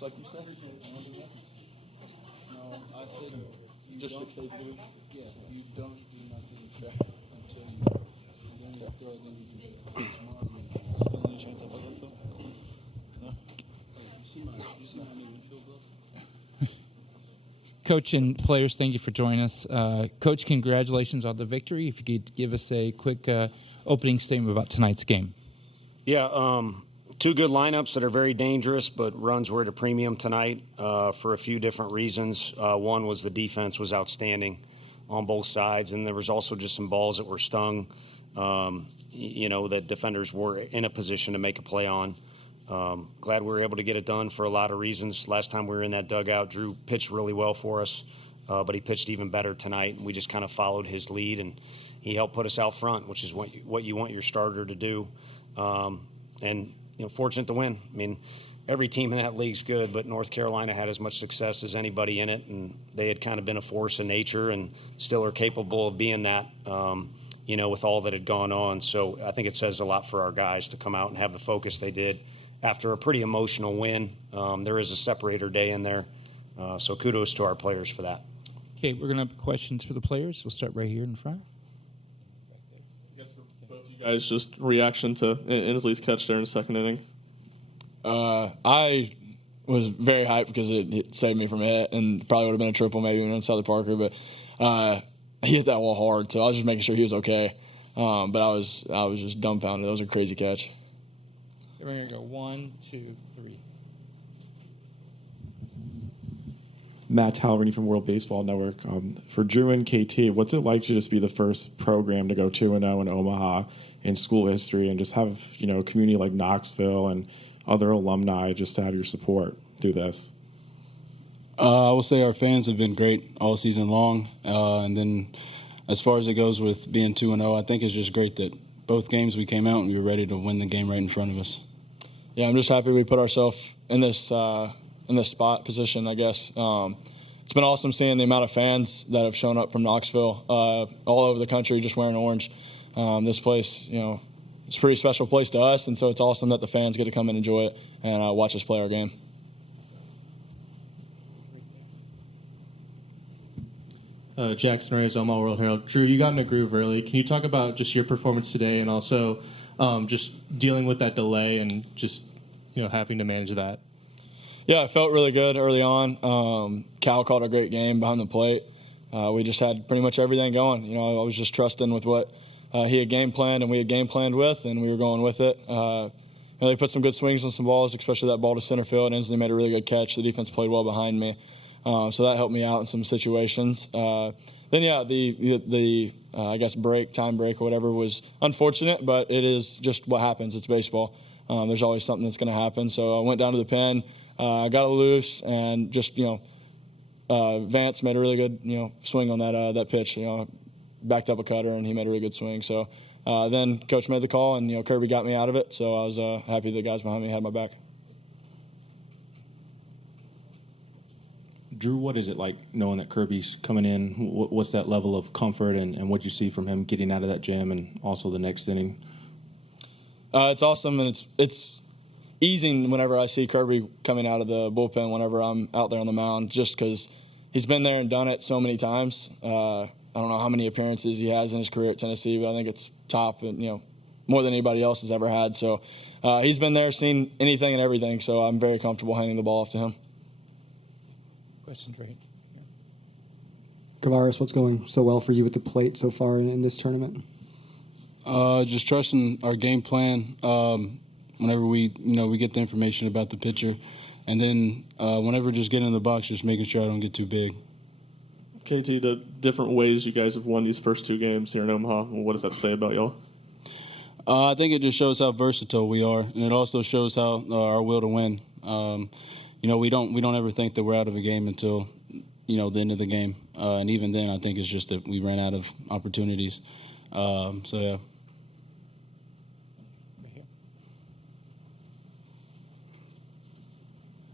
just like you said. No, I said Just to stay good. Yeah, you don't do nothing until you then you throw it in tomorrow. Still any chance I play that though? No. You see my new infield glove? Coach and players, thank you for joining us. Coach, congratulations on the victory. If you could give us a quick opening statement about tonight's game. Yeah, two good lineups that are very dangerous, but runs were at a premium tonight for a few different reasons. One was the defense was outstanding on both sides, and there was also just some balls that were stung, that defenders were in a position to make a play on. Glad we were able to get it done for a lot of reasons. Last time we were in that dugout, Drew pitched really well for us, but he pitched even better tonight, and we just kind of followed his lead, and he helped put us out front, which is what you want your starter to do. And fortunate to win. I mean, every team in that league's good, but North Carolina had as much success as anybody in it, and they had kind of been a force in nature and still are capable of being that, with all that had gone on. So I think it says a lot for our guys to come out and have the focus they did after a pretty emotional win. There is a separator day in there, so kudos to our players for that. Okay, we're going to have questions for the players. We'll start right here in front. I guess for both you guys, just reaction to Inslee's catch there in the second inning. I was very hyped because it saved me from a hit and probably would have been a triple maybe even inside the Parker, but he hit that wall hard, so I was just making sure he was okay. But I was just dumbfounded. That was a crazy catch. We're going to go 1, 2, 3. Matt Halverini from World Baseball Network. For Drew and KT, what's it like to just be the first program to go 2-0 in Omaha in school history and just have, a community like Knoxville and other alumni just to have your support through this? I will say our fans have been great all season long. And then as far as it goes with being 2-0, I think it's just great that both games we came out and we were ready to win the game right in front of us. Yeah, I'm just happy we put ourselves in this spot position, I guess. It's been awesome seeing the amount of fans that have shown up from Knoxville all over the country just wearing orange. This place, it's a pretty special place to us, and so it's awesome that the fans get to come and enjoy it and watch us play our game. Jackson Reyes, Omaha World-Herald. Drew, you got in a groove early. Can you talk about just your performance today and also just dealing with that delay and just having to manage that? Yeah, I felt really good early on. Cal called a great game behind the plate. We just had pretty much everything going. I was just trusting with what he had game planned and we had game planned with, and we were going with it. They put some good swings on some balls, especially that ball to center field. Inslee made a really good catch. The defense played well behind me. So that helped me out in some situations. Then, the time break or whatever was unfortunate, but it is just what happens. It's baseball. There's always something that's going to happen. So I went down to the pen, got it loose, and just, Vance made a really good, swing on that pitch. Backed up a cutter, and he made a really good swing. So then Coach made the call, and, Kirby got me out of it. So I was happy the guys behind me had my back. Drew, what is it like knowing that Kirby's coming in? What's that level of comfort and what you see from him getting out of that jam and also the next inning? It's awesome, and it's easing whenever I see Kirby coming out of the bullpen whenever I'm out there on the mound, just because he's been there and done it so many times. I don't know how many appearances he has in his career at Tennessee, but I think it's top and, more than anybody else has ever had. So he's been there, seen anything and everything, so I'm very comfortable handing the ball off to him. Questions right here. Kavaris, what's going so well for you at the plate so far in this tournament? Just trusting our game plan. Whenever we get the information about the pitcher, and then whenever just getting in the box, just making sure I don't get too big. KT, the different ways you guys have won these first two games here in Omaha, what does that say about y'all? I think it just shows how versatile we are, and it also shows how our will to win. We don't ever think that we're out of a game until the end of the game, and even then, I think it's just that we ran out of opportunities. So yeah.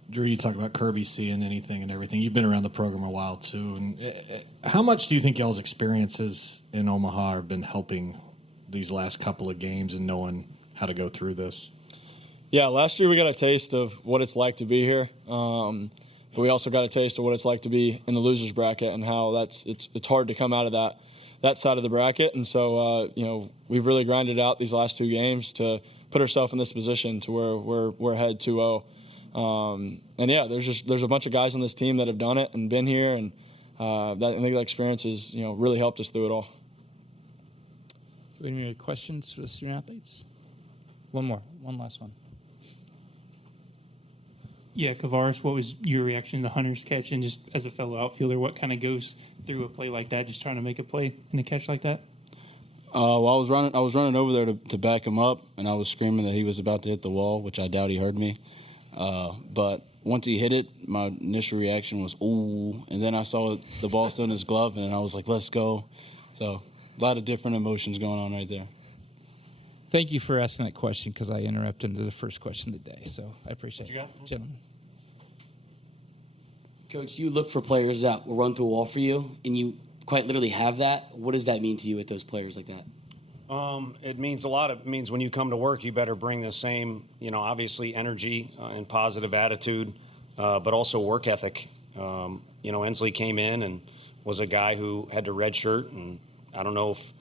Drew, you talk about Kirby seeing anything and everything. You've been around the program a while too. And how much do you think y'all's experiences in Omaha have been helping these last couple of games and knowing how to go through this? Yeah, last year we got a taste of what it's like to be here, but we also got a taste of what it's like to be in the losers bracket and how it's hard to come out of that side of the bracket. And so we've really grinded out these last 2 games to put ourselves in this position to where we're ahead 2-0. And yeah, there's a bunch of guys on this team that have done it and been here, and I think that experience has really helped us through it all. Any other questions for the student athletes? One last one. Yeah, Kavaris, what was your reaction to Hunter's catch? And just as a fellow outfielder, what kind of goes through a play like that, just trying to make a play in a catch like that? Well, I was running over there to back him up, and I was screaming that he was about to hit the wall, which I doubt he heard me. But once he hit it, my initial reaction was, ooh, and then I saw the ball still in his glove, and I was like, let's go. So a lot of different emotions going on right there. Thank you for asking that question because I interrupted into the first question of the day. So I appreciate it. Gentlemen. Coach, you look for players that will run through a wall for you, and you quite literally have that. What does that mean to you with those players like that? It means a lot. It means when you come to work, you better bring the same, obviously energy and positive attitude, but also work ethic. Ensley came in and was a guy who had to redshirt, and I don't know if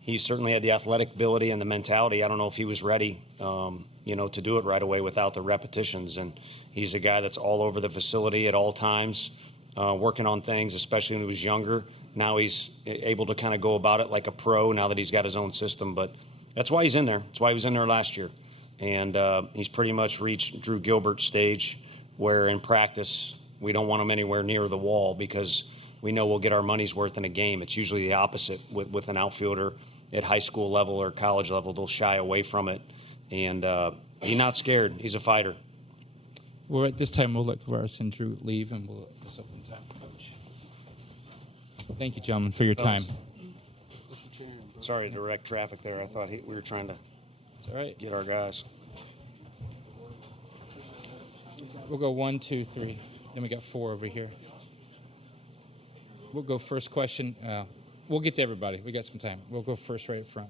he certainly had the athletic ability and the mentality. I don't know if he was ready, to do it right away without the repetitions. And he's a guy that's all over the facility at all times, working on things, especially when he was younger. Now he's able to kind of go about it like a pro now that he's got his own system. But that's why he's in there. That's why he was in there last year. And he's pretty much reached Drew Gilbert's stage where in practice we don't want him anywhere near the wall because we know we'll get our money's worth in a game. It's usually the opposite with an outfielder at high school level or college level. They'll shy away from it. And he's not scared. He's a fighter. Well, at this time, we'll let Kavaris and Drew leave, and we'll let this open time for Coach. Thank you, gentlemen, for your time. Sorry to direct traffic there. I thought we were trying to get our guys. We'll go 1, 2, 3. Then we got 4 over here. We'll go first question. We'll get to everybody. We got some time. We'll go first right up front.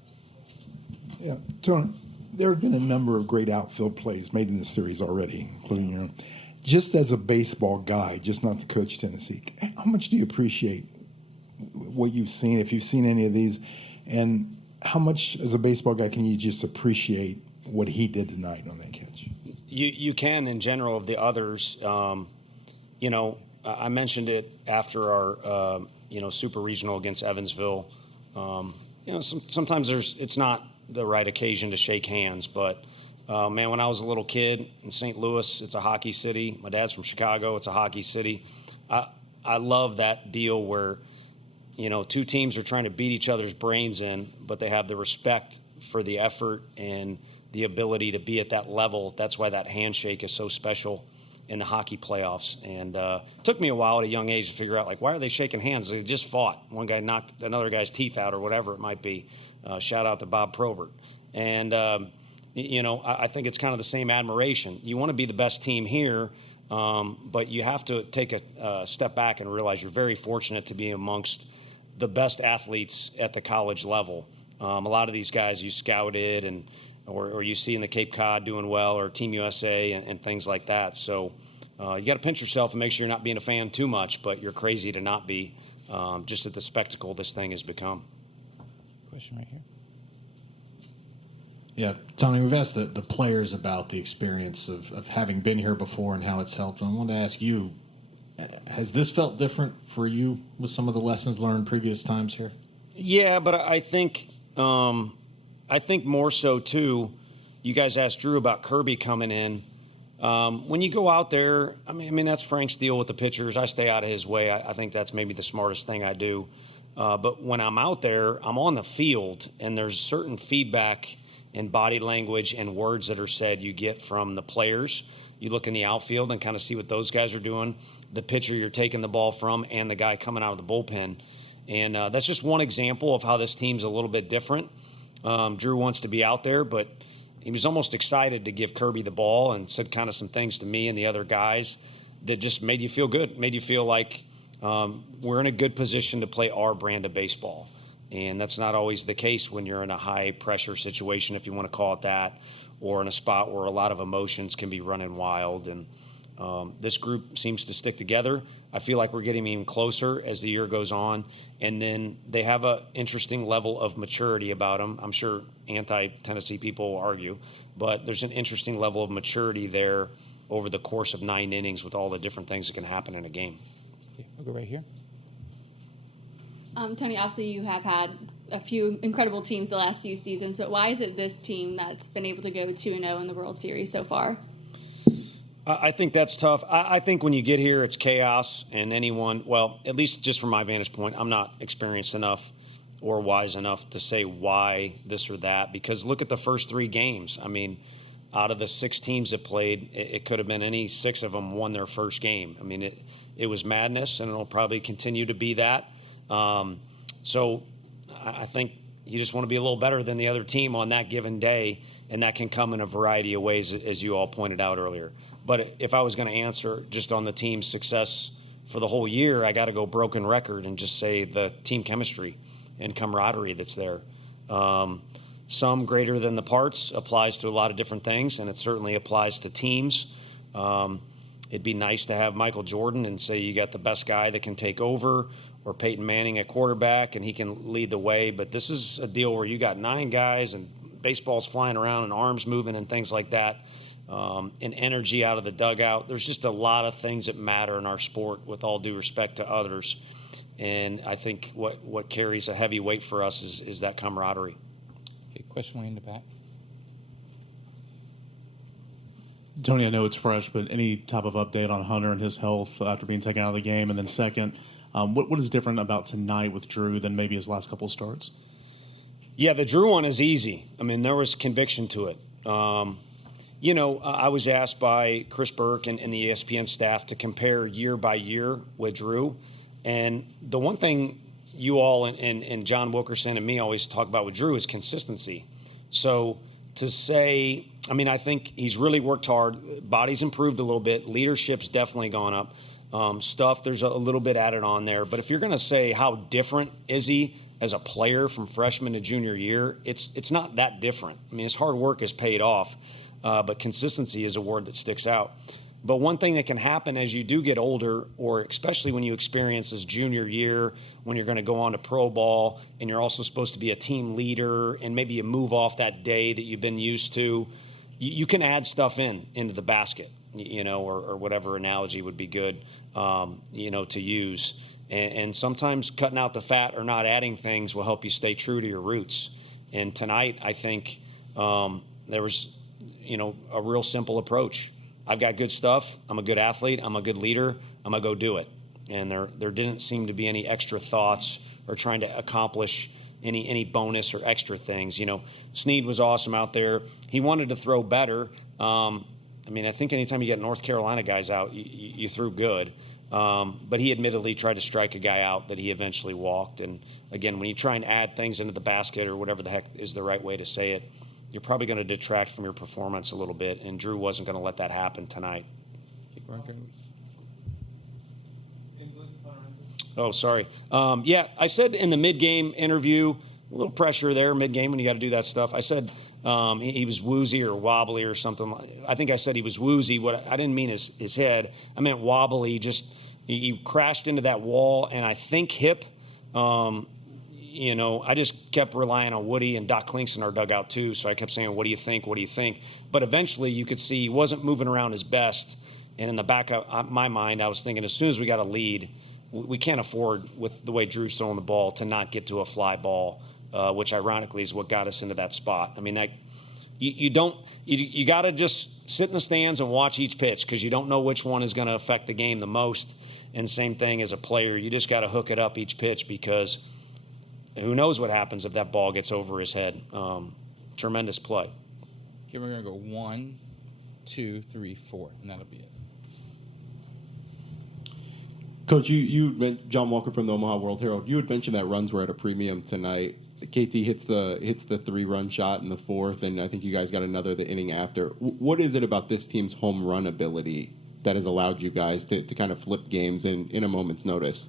Yeah, Tony, there have been a number of great outfield plays made in the series already, including your own. Just as a baseball guy, just not to coach Tennessee, how much do you appreciate what you've seen, if you've seen any of these, and how much as a baseball guy can you just appreciate what he did tonight on that catch? You can, in general, of the others. I mentioned it after our super regional against Evansville. Sometimes it's not the right occasion to shake hands, but when I was a little kid in St. Louis, it's a hockey city. My dad's from Chicago. It's a hockey city. I love that deal where two teams are trying to beat each other's brains in, but they have the respect for the effort and the ability to be at that level. That's why that handshake is so special in the hockey playoffs. And it took me a while at a young age to figure out, why are they shaking hands? They just fought. One guy knocked another guy's teeth out or whatever it might be. Shout out to Bob Probert. And, I think it's kind of the same admiration. You want to be the best team here, but you have to take a step back and realize you're very fortunate to be amongst the best athletes at the college level. A lot of these guys you scouted or you see in the Cape Cod doing well, or Team USA and things like that. So you got to pinch yourself and make sure you're not being a fan too much, but you're crazy to not be, just at the spectacle this thing has become. Question right here. Yeah, Tony, we've asked the players about the experience of having been here before and how it's helped. And I wanted to ask you, has this felt different for you with some of the lessons learned previous times here? Yeah, but I think more so, too, you guys asked Drew about Kirby coming in. When you go out there, I mean that's Frank's deal with the pitchers. I stay out of his way. I think that's maybe the smartest thing I do. But when I'm out there, I'm on the field, and there's certain feedback and body language and words that are said you get from the players. You look in the outfield and kind of see what those guys are doing, the pitcher you're taking the ball from, and the guy coming out of the bullpen. And that's just one example of how this team's a little bit different. Drew wants to be out there, but he was almost excited to give Kirby the ball and said kind of some things to me and the other guys that just made you feel good, made you feel like we're in a good position to play our brand of baseball. And that's not always the case when you're in a high-pressure situation, if you want to call it that, or in a spot where a lot of emotions can be running wild. And this group seems to stick together. I feel like we're getting even closer as the year goes on. And then they have an interesting level of maturity about them. I'm sure anti-Tennessee people will argue, but there's an interesting level of maturity there over the course of 9 innings with all the different things that can happen in a game. Okay, we'll go right here. Tony, obviously you have had a few incredible teams the last few seasons, but why is it this team that's been able to go 2-0 in the World Series so far? I think that's tough. I think when you get here, it's chaos, and anyone, well, at least just from my vantage point, I'm not experienced enough or wise enough to say why this or that, because look at the first 3 games. I mean, out of the 6 teams that played, it could have been any 6 of them won their first game. I mean, it was madness, and it'll probably continue to be that. So I think you just want to be a little better than the other team on that given day, and that can come in a variety of ways, as you all pointed out earlier. But if I was going to answer just on the team's success for the whole year, I got to go broken record and just say the team chemistry and camaraderie that's there. Some greater than the parts applies to a lot of different things, and it certainly applies to teams. It'd be nice to have Michael Jordan and say you got the best guy that can take over, or Peyton Manning at quarterback and he can lead the way. But this is a deal where you got 9 guys and baseball's flying around and arms moving and things like that, and energy out of the dugout. There's just a lot of things that matter in our sport, with all due respect to others. And I think what carries a heavy weight for us is that camaraderie. Okay, question way in the back. Tony, I know it's fresh, but any type of update on Hunter and his health after being taken out of the game? And then second, what is different about tonight with Drew than maybe his last couple of starts? Yeah, the Drew one is easy. I mean, there was conviction to it. I was asked by Chris Burke and the ESPN staff to compare year by year with Drew. And the one thing you all and John Wilkerson and me always talk about with Drew is consistency. So to say, I mean, I think he's really worked hard. Body's improved a little bit. Leadership's definitely gone up. There's a little bit added on there. But if you're going to say how different is he as a player from freshman to junior year, it's not that different. I mean, his hard work has paid off, but consistency is a word that sticks out. But one thing that can happen as you do get older, or especially when you experience this junior year, when you're going to go on to pro ball and you're also supposed to be a team leader, and maybe you move off that day that you've been used to, you can add stuff into the basket, or whatever analogy would be good, to use. And sometimes cutting out the fat or not adding things will help you stay true to your roots. And tonight, I think there was, a real simple approach. I've got good stuff. I'm a good athlete. I'm a good leader. I'm going to go do it. And there didn't seem to be any extra thoughts or trying to accomplish any bonus or extra things. Snead was awesome out there. He wanted to throw better. I think anytime you get North Carolina guys out, you threw good. But he admittedly tried to strike a guy out that he eventually walked. And, again, when you try and add things into the basket, or whatever the heck is the right way to say it, you're probably going to detract from your performance a little bit, and Drew wasn't going to let that happen tonight. Oh, sorry. I said in the mid-game interview, a little pressure there mid-game when you got to do that stuff. I said he was woozy or wobbly or something. I think I said he was woozy. What I didn't mean his head. I meant wobbly. Just he crashed into that wall, and I think hip. I just kept relying on Woody, and Doc Klink's in our dugout too, so I kept saying, what do you think, what do you think? But eventually you could see he wasn't moving around his best, and in the back of my mind I was thinking, as soon as we got a lead, we can't afford, with the way Drew's throwing the ball, to not get to a fly ball, which ironically is what got us into that spot. I mean, you got to just sit in the stands and watch each pitch, because you don't know which one is going to affect the game the most. And same thing as a player, you just got to hook it up each pitch, because who knows what happens if that ball gets over his head. Tremendous play. Okay, we're going to go 1, 2, 3, 4, and that'll be it. Coach, John Walker from the Omaha World-Herald, you had mentioned that runs were at a premium tonight. KT hits the 3-run shot in the 4th, and I think you guys got another the inning after. What is it about this team's home run ability that has allowed you guys to kind of flip games in a moment's notice?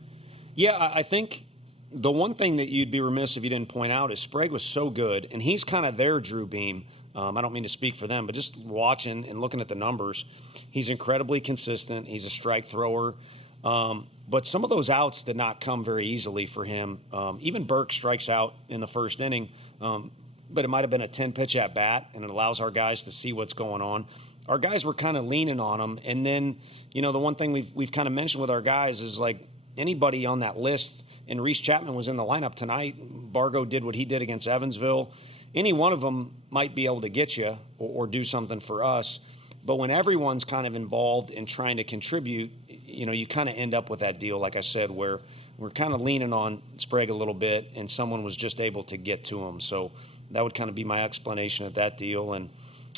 Yeah, I think the one thing that you'd be remiss if you didn't point out is Sprague was so good, and he's kind of their Drew Beam. I don't mean to speak for them, but just watching and looking at the numbers, he's incredibly consistent. He's a strike thrower. But some of those outs did not come very easily for him. Even Burke strikes out in the first inning, but it might have been a 10-pitch at bat, and it allows our guys to see what's going on. Our guys were kind of leaning on him. And then, the one thing we've kind of mentioned with our guys is, like, anybody on that list, and Reese Chapman was in the lineup tonight. Bargo did what he did against Evansville. Any one of them might be able to get you or do something for us. But when everyone's kind of involved in trying to contribute, you kind of end up with that deal, like I said, where we're kind of leaning on Sprague a little bit, and someone was just able to get to him. So that would kind of be my explanation of that deal. And,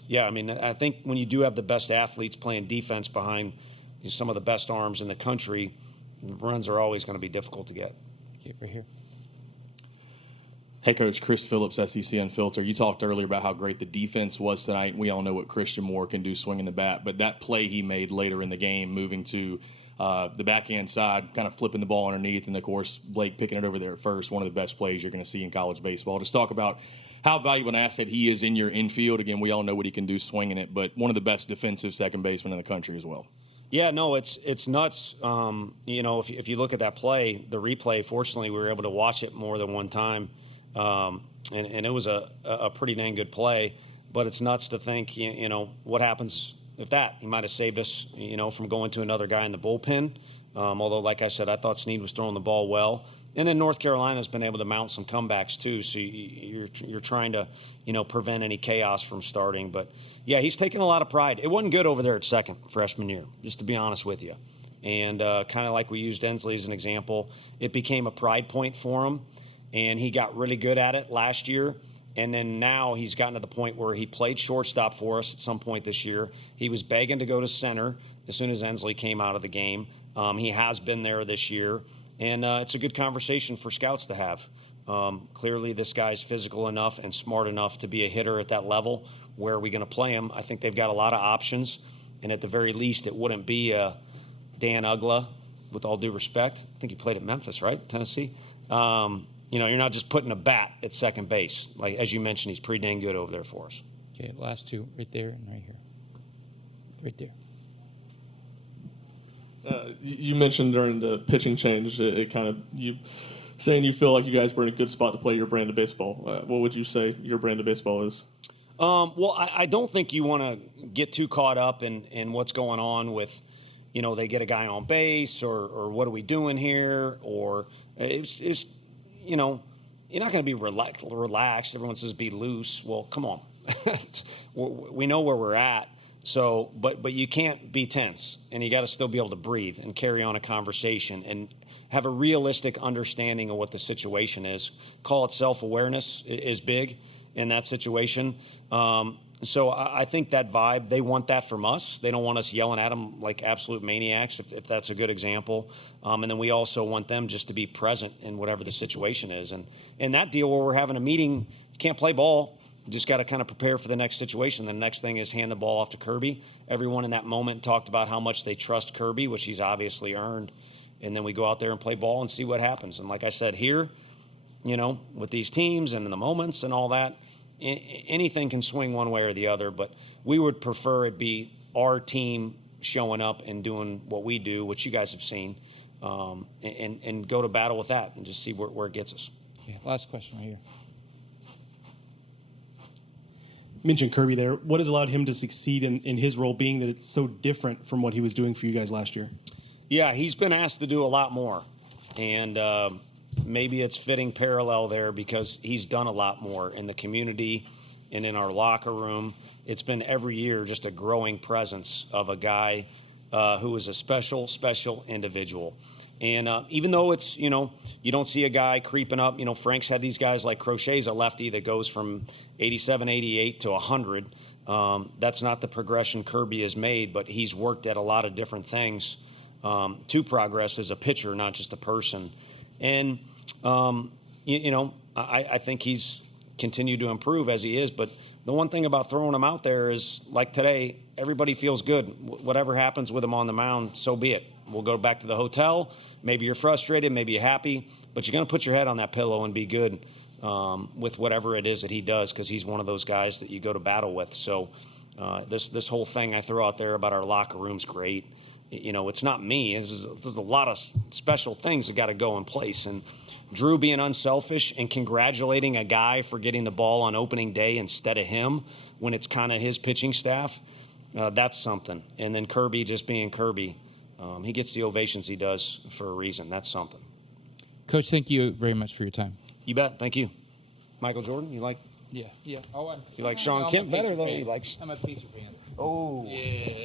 yeah, I mean, I think when you do have the best athletes playing defense behind some of the best arms in the country, runs are always going to be difficult to get. Okay, right here. Hey, Coach, Chris Phillips, SEC Unfiltered. You talked earlier about how great the defense was tonight. We all know what Christian Moore can do swinging the bat, but that play he made later in the game, moving to the backhand side, kind of flipping the ball underneath, and, of course, Blake picking it over there at first, one of the best plays you're going to see in college baseball. Just talk about how valuable an asset he is in your infield. Again, we all know what he can do swinging it, but one of the best defensive second basemen in the country as well. Yeah, no, it's nuts. If you look at that play, the replay, fortunately, we were able to watch it more than one time. And it was a pretty dang good play, but it's nuts to think, what happens if that? He might have saved us, from going to another guy in the bullpen. Although, like I said, I thought Snead was throwing the ball well. And then North Carolina's been able to mount some comebacks too. So you're trying to, prevent any chaos from starting. But yeah, he's taking a lot of pride. It wasn't good over there at second freshman year, just to be honest with you. And kind of like we used Ensley as an example, it became a pride point for him. And he got really good at it last year. And then now he's gotten to the point where he played shortstop for us at some point this year. He was begging to go to center as soon as Ensley came out of the game. He has been there this year. And it's a good conversation for scouts to have. Clearly, this guy's physical enough and smart enough to be a hitter at that level. Where are we going to play him? I think they've got a lot of options. And at the very least, it wouldn't be Dan Ugla, with all due respect. I think he played at Memphis, right? Tennessee. You're not just putting a bat at second base. Like, as you mentioned, he's pretty dang good over there for us. Okay, last two, right there and right here. Right there. You mentioned during the pitching change, it kind of you saying you feel like you guys were in a good spot to play your brand of baseball. What would you say your brand of baseball is? Well, I don't think you want to get too caught up in what's going on with, they get a guy on base or what are we doing here? Or it's you're not going to be relaxed. Everyone says be loose. Well, come on. We know where we're at. So, but you can't be tense, and you got to still be able to breathe and carry on a conversation and have a realistic understanding of what the situation is. Call it self-awareness is big in that situation. So I think that vibe, they want that from us. They don't want us yelling at them like absolute maniacs, if that's a good example. And then we also want them just to be present in whatever the situation is. And in that deal where we're having a meeting, you can't play ball. You just got to kind of prepare for the next situation. The next thing is hand the ball off to Kirby. Everyone in that moment talked about how much they trust Kirby, which he's obviously earned. And then we go out there and play ball and see what happens. And like I said, here, with these teams and in the moments and all that, anything can swing one way or the other. But we would prefer it be our team showing up and doing what we do, which you guys have seen, and go to battle with that and just see where it gets us. Okay, last question right here. Mentioned Kirby there. What has allowed him to succeed in his role, being that it's so different from what he was doing for you guys last year? Yeah, he's been asked to do a lot more. And maybe it's fitting parallel there because he's done a lot more in the community and in our locker room. It's been every year just a growing presence of a guy who is a special individual. And even though it's, you don't see a guy creeping up, Frank's had these guys like Crochet's a lefty that goes from 87, 88 to 100. That's not the progression Kirby has made, but he's worked at a lot of different things to progress as a pitcher, not just a person. And, I think he's continued to improve as he is. But the one thing about throwing him out there is, like today, everybody feels good. Whatever happens with him on the mound, so be it. We'll go back to the hotel. Maybe you're frustrated, maybe you're happy, but you're going to put your head on that pillow and be good with whatever it is that he does, because he's one of those guys that you go to battle with. So this whole thing I throw out there about our locker room's great. You know, it's not me. There's a lot of special things that got to go in place. And Drew being unselfish and congratulating a guy for getting the ball on opening day instead of him when it's kind of his pitching staff, that's something. And then Kirby just being Kirby. He gets the ovations he does for a reason. That's something. Coach, thank you very much for your time. You bet. Thank you. Michael Jordan, you like? Yeah. Oh, You like Sean Kemp better, though? I'm a Pacer fan. Oh. Yeah.